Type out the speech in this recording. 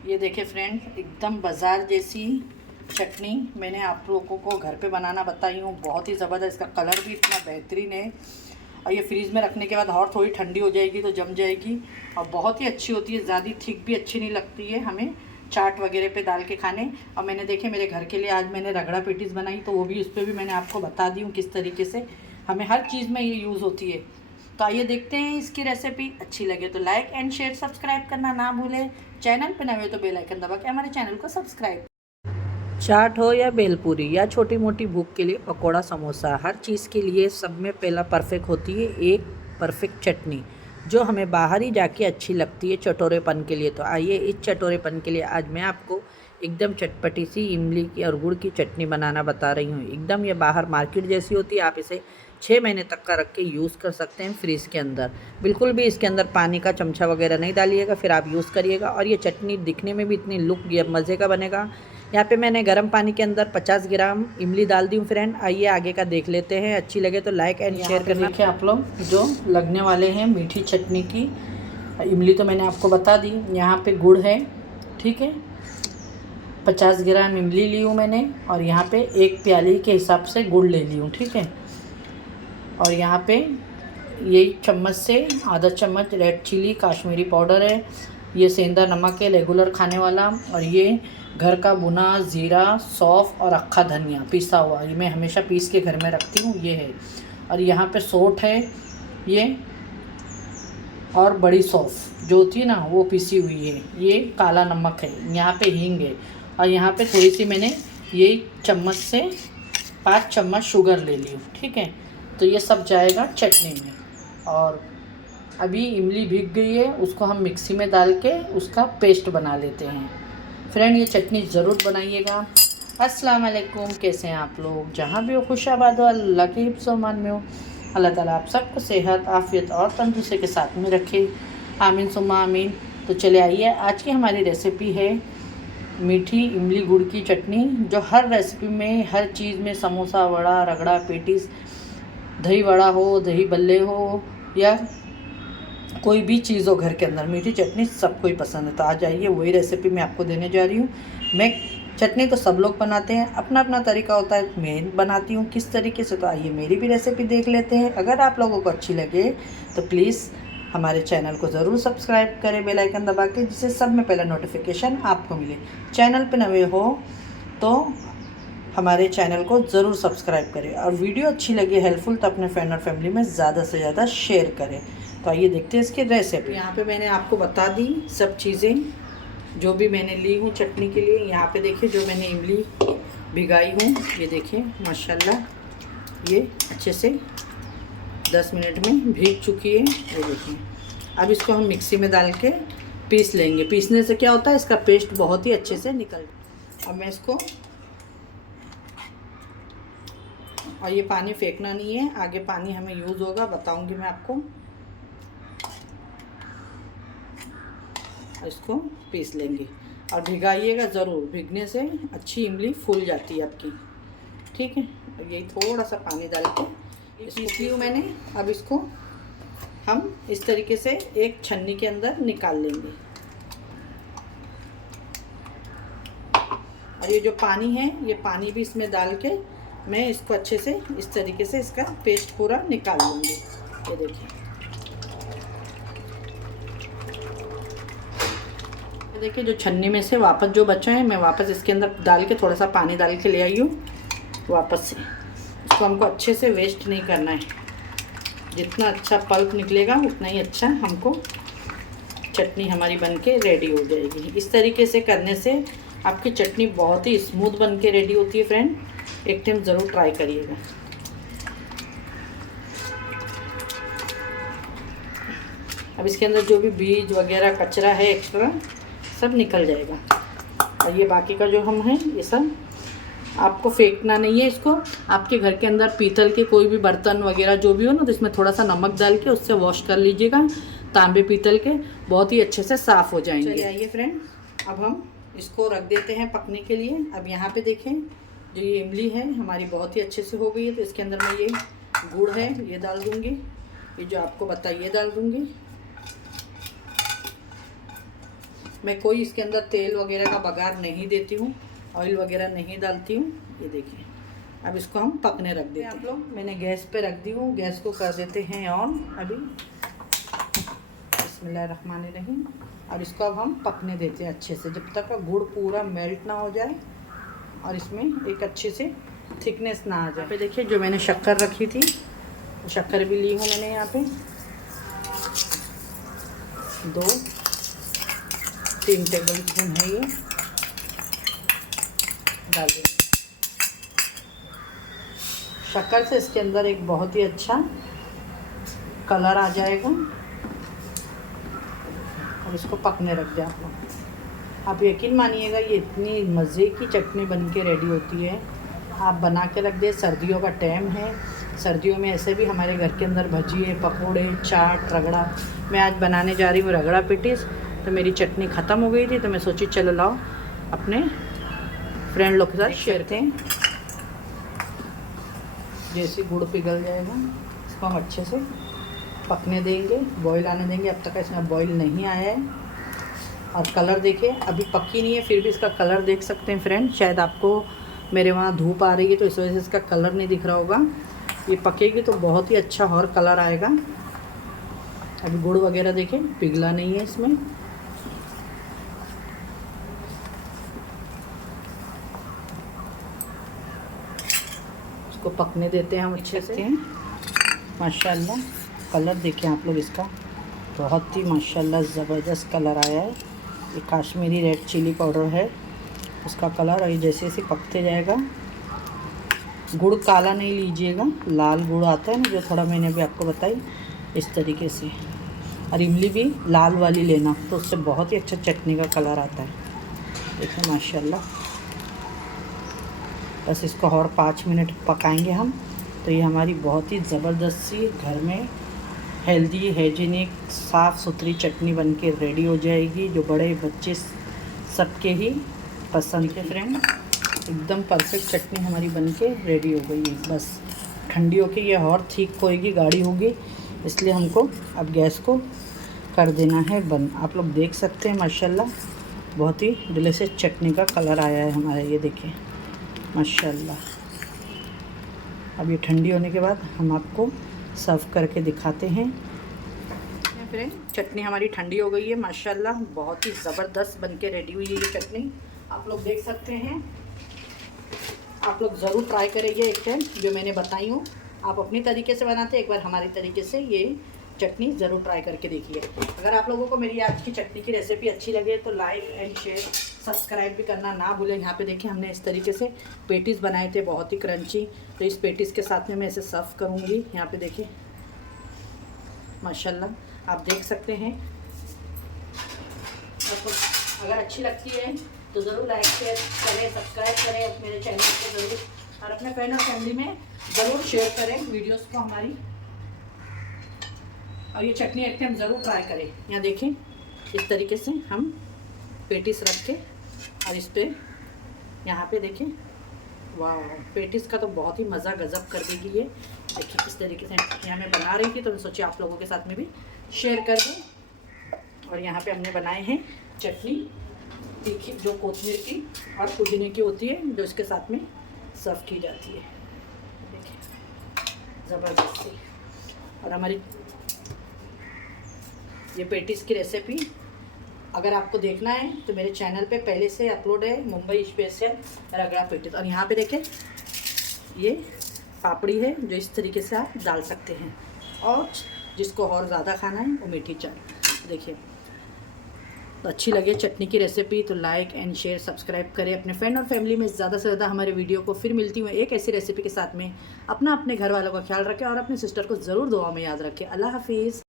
ये देखे फ्रेंड, एकदम बाज़ार जैसी चटनी मैंने आप लोगों को घर पे बनाना बताई हूँ। बहुत ही ज़बरदस्त, इसका कलर भी इतना बेहतरीन है। और ये फ्रीज़ में रखने के बाद और थोड़ी ठंडी हो जाएगी तो जम जाएगी और बहुत ही अच्छी होती है। ज़्यादा थिक भी अच्छी नहीं लगती है हमें चाट वगैरह पे डाल के खाने। और मैंने देखे मेरे घर के लिए आज मैंने रगड़ा पेटीज़ बनाई, तो वो भी उस पर भी मैंने आपको बता दी हूँ किस तरीके से हमें हर चीज़ में ये यूज़ होती है। तो आइए देखते हैं इसकी रेसिपी। अच्छी लगे तो लाइक एंड शेयर सब्सक्राइब करना ना भूलें। चैनल पर नए हो तो बेल आइकन दबा के हमारे चैनल को सब्सक्राइब। चाट हो या भेलपूरी या छोटी मोटी भूख के लिए पकोड़ा समोसा, हर चीज़ के लिए सब में पहला परफेक्ट होती है एक परफेक्ट चटनी, जो हमें बाहर ही जाके अच्छी लगती है चटोरेपन के लिए। तो आइए इस चटोरेपन के लिए आज मैं आपको एकदम चटपटी सी इमली की और गुड़ की चटनी बनाना बता रही हूँ। एकदम ये बाहर मार्केट जैसी होती है। आप इसे 6 महीने तक का रख के यूज़ कर सकते हैं फ्रीज़ के अंदर। बिल्कुल भी इसके अंदर पानी का चमचा वगैरह नहीं डालिएगा, फिर आप यूज़ करिएगा। और ये चटनी दिखने में भी इतनी लुक ये मज़े का बनेगा। यहाँ पे मैंने गर्म पानी के अंदर 50 ग्राम इमली डाल दी हूँ फ्रेंड। आइए आगे का देख लेते हैं। अच्छी लगे तो लाइक एंड शेयर करना। देखिए आप लोग, जो लगने वाले हैं मीठी चटनी की इमली तो मैंने आपको बता दी। यहाँ पे गुड़ है, ठीक है, 50 ग्राम इमली ली हूँ मैंने। और यहाँ पे एक प्याली के हिसाब से गुड़ ले ली हूँ, ठीक है। और यहाँ पे ये चम्मच से आधा चम्मच रेड चिली काश्मीरी पाउडर है। ये सेंधा नमक है रेगुलर खाने वाला। और ये घर का भुना ज़ीरा, सौंफ और अक्खा धनिया पिसा हुआ, ये मैं हमेशा पीस के घर में रखती हूँ, ये है। और यहाँ पे सौंठ है ये, और बड़ी सौंफ जो होती है ना वो पिसी हुई है। ये काला नमक है। यहाँ पे हींग है। और यहाँ पे थोड़ी सी मैंने ये चम्मच से 5 चम्मच शुगर ले ली हूँ, ठीक है। तो ये सब जाएगा चटनी में। और अभी इमली भीग गई है, उसको हम मिक्सी में डाल के उसका पेस्ट बना लेते हैं। फ्रेंड ये चटनी ज़रूर बनाइएगा। अस्सलाम वालेकुम, कैसे हैं आप लोग? जहाँ भी हो खुशाबाद हो, अल्लाह के हिफ्ज़ व अमान में हो। अल्लाह ताला आप सबको सेहत, आफ़ियत और तंदुरुस्ती के साथ में रखे, आमीन सुम्मा आमीन। तो चले आइए, आज की हमारी रेसिपी है मीठी इमली गुड़ की चटनी, जो हर रेसिपी में, हर चीज़ में, समोसा, वड़ा, रगड़ा, पेटीज़, दही वड़ा हो, दही बल्ले हो या कोई भी चीज़ हो घर के अंदर, मीठी चटनी सबको ही पसंद है। तो आ जाइए, वही रेसिपी मैं आपको देने जा रही हूँ। मैं चटनी तो सब लोग बनाते हैं, अपना अपना तरीका होता है। मैं बनाती हूँ किस तरीके से, तो आइए मेरी भी रेसिपी देख लेते हैं। अगर आप लोगों को अच्छी लगे तो प्लीज़ हमारे चैनल को ज़रूर सब्सक्राइब करें बेल आइकन दबा के, जिससे सब में पहला नोटिफिकेशन आपको मिले। चैनल पर नए हो तो हमारे चैनल को ज़रूर सब्सक्राइब करें। और वीडियो अच्छी लगी, हेल्पफुल, तो अपने फ्रेंड और फैमिली में ज़्यादा से ज़्यादा शेयर करें। तो आइए देखते हैं इसकी रेसिपी। यहाँ पे मैंने आपको बता दी सब चीज़ें जो भी मैंने ली हूँ चटनी के लिए। यहाँ पे देखिए जो मैंने इमली भिगाई हूँ, ये देखिए माशाल्लाह ये अच्छे से 10 मिनट में भीग चुकी है, ये देखिए। अब इसको हम मिक्सी में डाल के पीस लेंगे। पीसने से क्या होता है, इसका पेस्ट बहुत ही अच्छे से निकल। अब मैं इसको, और ये पानी फेंकना नहीं है, आगे पानी हमें यूज़ होगा, बताऊंगी मैं आपको। इसको पीस लेंगे और भिगाइएगा ज़रूर, भिगने से अच्छी इमली फूल जाती है आपकी, ठीक है। यही थोड़ा सा पानी डाल के पीस ली हूँ मैंने। अब इसको हम इस तरीके से एक छन्नी के अंदर निकाल लेंगे। और ये जो पानी है, ये पानी भी इसमें डाल के मैं इसको अच्छे से इस तरीके से इसका पेस्ट पूरा निकाल लूँगी। ये देखिए, देखिए जो छन्नी में से वापस जो बचा है, मैं वापस इसके अंदर डाल के थोड़ा सा पानी डाल के ले आई हूँ वापस से। इसको हमको अच्छे से वेस्ट नहीं करना है। जितना अच्छा पल्प निकलेगा उतना ही अच्छा हमको चटनी हमारी बनके रेडी हो जाएगी। इस तरीके से करने से आपकी चटनी बहुत ही स्मूथ बनके रेडी होती है। फ्रेंड एक टाइम ज़रूर ट्राई करिएगा। अब इसके अंदर जो भी बीज वगैरह कचरा है एक्स्ट्रा सब निकल जाएगा। और ये बाकी का जो हम हैं, ये सब आपको फेंकना नहीं है। इसको आपके घर के अंदर पीतल के कोई भी बर्तन वगैरह जो भी हो ना, तो इसमें थोड़ा सा नमक डाल के उससे वॉश कर लीजिएगा। तांबे पीतल के बहुत ही अच्छे से साफ़ हो जाएंगे। चलिए आइए फ्रेंड, अब हम इसको रख देते हैं पकने के लिए। अब यहाँ पे देखें, जो ये इमली है हमारी बहुत ही अच्छे से हो गई है। तो इसके अंदर मैं ये गुड़ है ये डाल दूँगी, ये जो आपको बताइए डाल दूँगी। मैं कोई इसके अंदर तेल वगैरह का बघार नहीं देती हूँ, ऑयल वगैरह नहीं डालती हूँ। ये देखिए, अब इसको हम पकने रख देते हैं। आप लोग, मैंने गैस पे रख दी हूँ, गैस को कर देते हैं ऑन अभी। बिस्मिल्लाहिर्रहमानिर्रहीम। और इसको अब हम पकने देते हैं अच्छे से, जब तक गुड़ पूरा मेल्ट ना हो जाए और इसमें एक अच्छे से थिकनेस ना आ जाए। यहाँ पे देखिए, जो मैंने शक्कर रखी थी, शक्कर भी ली हूँ मैंने यहाँ पे 2-3 टेबल स्पून है ये, डाल दें। शक्कर से इसके अंदर एक बहुत ही अच्छा कलर आ जाएगा। और इसको पकने रख दें आप लोग। आप यकीन मानिएगा, ये इतनी मज़े की चटनी बन के रेडी होती है। आप बना के रख दें, सर्दियों का टाइम है, सर्दियों में ऐसे भी हमारे घर के अंदर भजिए, पकोड़े, चाट, रगड़ा। मैं आज बनाने जा रही हूँ रगड़ा पेटीज। तो मेरी चटनी ख़त्म हो गई थी, तो मैं सोची चलो लाओ अपने फ्रेंड लोग के साथ शेयर करें। जैसे गुड़ पिघल जाएगा, इसको हम अच्छे से पकने देंगे, बॉईल आने देंगे। अब तक इसमें बॉईल नहीं आया है। और कलर देखिए, अभी पकी नहीं है, फिर भी इसका कलर देख सकते हैं फ्रेंड। शायद आपको मेरे वहाँ धूप आ रही है तो इस वजह से इसका कलर नहीं दिख रहा होगा। ये पकेगी तो बहुत ही अच्छा और कलर आएगा। अभी गुड़ वगैरह देखें, पिघला नहीं है इसमें। इसको पकने देते हैं हम अच्छे से। माशाल्लाह कलर देखें आप लोग इसका, बहुत ही माशाल्लाह ज़बरदस्त कलर आया है। ये काश्मीरी रेड चिली पाउडर है उसका कलर। और ये जैसे जैसे पकते जाएगा, गुड़ काला नहीं लीजिएगा, लाल गुड़ आता है ना, जो थोड़ा मैंने भी आपको बताई, इस तरीके से। और इमली भी लाल वाली लेना, तो उससे बहुत ही अच्छा चटनी का कलर आता है। देखिए माशाल्लाह। बस इसको और 5 मिनट पकाएंगे हम, तो ये हमारी बहुत ही ज़बरदस्त सी घर में हेल्दी, हाइजीनिक, साफ़ सुथरी चटनी बन के रेडी हो जाएगी, जो बड़े बच्चे सबके ही पसंद के। फ्रेंड, एकदम परफेक्ट चटनी हमारी बन के रेडी हो गई है। बस ठंडी होके ये और ठीक होएगी, गाढ़ी होगी, इसलिए हमको अब गैस को कर देना है बंद। आप लोग देख सकते हैं माशाल्लाह, बहुत ही डिलीशियस चटनी का कलर आया है हमारा। ये देखिए माशाल्लाह। अब ये ठंडी होने के बाद हम आपको सर्व करके दिखाते हैं। फ्रेंड, चटनी हमारी ठंडी हो गई है माशाल्लाह, बहुत ही ज़बरदस्त बन के रेडी हुई है ये चटनी। आप लोग देख सकते हैं। आप लोग ज़रूर ट्राई करेंगे एक टाइम, जो मैंने बताई हूँ। आप अपनी तरीके से बनाते हैं, एक बार हमारी तरीके से ये चटनी ज़रूर ट्राई करके देखिए। अगर आप लोगों को मेरी आज की चटनी की रेसिपी अच्छी लगे तो लाइक एंड शेयर, सब्सक्राइब भी करना ना भूलें। यहाँ पे देखिए, हमने इस तरीके से पेटीज़ बनाए थे, बहुत ही क्रंची। तो इस पेटीज़ के साथ में मैं इसे सर्व करूँगी। यहाँ पे देखिए माशाल्लाह, आप देख सकते हैं। आपको अगर अच्छी लगती है तो ज़रूर लाइक शेयर करें, सब्सक्राइब करें मेरे चैनल को ज़रूर, और अपने फ्रेंड और फैमिली में ज़रूर शेयर करें वीडियोस को हमारी। और ये चटनी एक टाइम ज़रूर ट्राई करें। यहाँ देखें, इस तरीके से हम पेटीस रख के, और इस पर यहाँ पे देखें, वाह, पेटीस का तो बहुत ही मज़ा गज़ब कर देगी ये। देखिए किस तरीके से यहाँ मैं बना रही थी, तो मैं सोची आप लोगों के साथ में भी शेयर कर दूँ। और यहाँ पे हमने बनाए हैं चटनी तीखी, जो कोथिमीर की और पुदीने की होती है, जो इसके साथ में सर्व की जाती है। देखिए ज़बरदस्त सी। और हमारी ये पेटीज़ की रेसिपी अगर आपको देखना है तो मेरे चैनल पे पहले से अपलोड है, मुंबई स्पेशल रगड़ा पेटीज़। और यहाँ पे देखें, ये पापड़ी है, जो इस तरीके से आप डाल सकते हैं। और जिसको और ज़्यादा खाना है वो मीठी चाट। देखिए, तो अच्छी लगे चटनी की रेसिपी तो लाइक एंड शेयर, सब्सक्राइब करें अपने फ्रेंड और फैमिली में ज़्यादा से ज़्यादा हमारे वीडियो को। फिर मिलती हूँ एक ऐसी रेसिपी के साथ में। अपने घर वालों का ख्याल रखें और अपने सिस्टर को ज़रूर दुआ में याद रखें। अल्लाह हाफिज़।